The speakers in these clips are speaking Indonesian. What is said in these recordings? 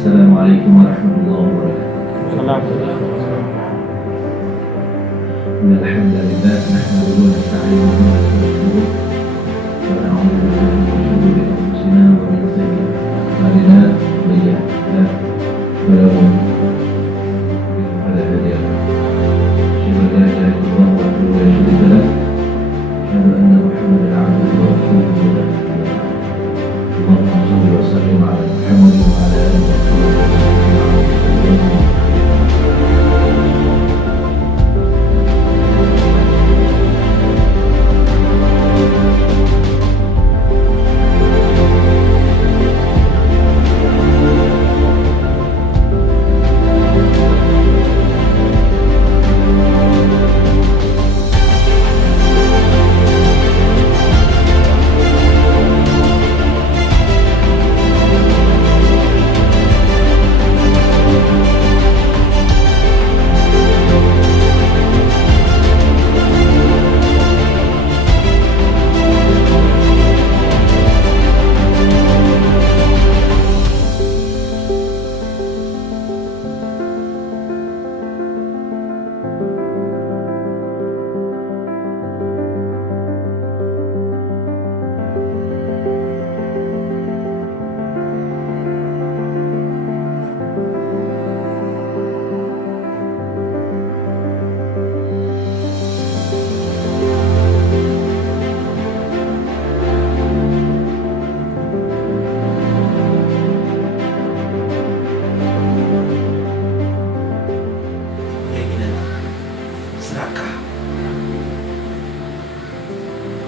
Assalamualaikum warahmatullahi wabarakatuh. Alhamdulillah, nahmaduhu wa nasta'inuhu wa nastaghfiruh wa na'udzu billahi min shururi anfusina wa min sayyi'ati a'malina, may yahdihillahu fala mudilla lahu wa man yudlil fala hadiya lahu. Asyhadu an la ilaha illallah wahdahu la syarika lahu, asyhadu anna Muhammadan 'abduhu wa rasuluhu. Allahumma shalli wa sallim 'ala Muhammad wa 'ala alihi wa sahbihi.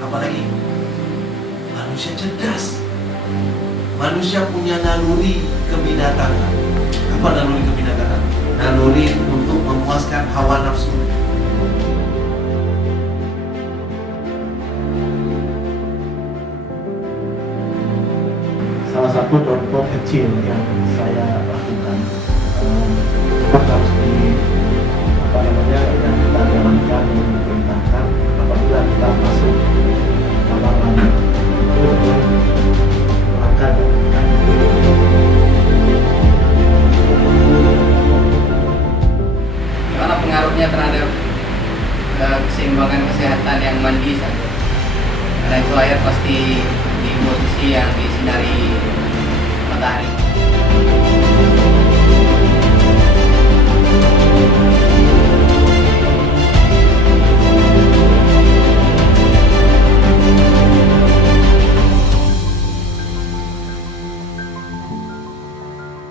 Apalagi manusia cerdas, manusia punya naluri kebinatangan. Apa naluri kebinatangan? Naluri untuk memuaskan hawa nafsu. Salah satu contoh kecil yang saya lakukan, harus yang kita jalankan, yang diperintahkan apabila kita masuk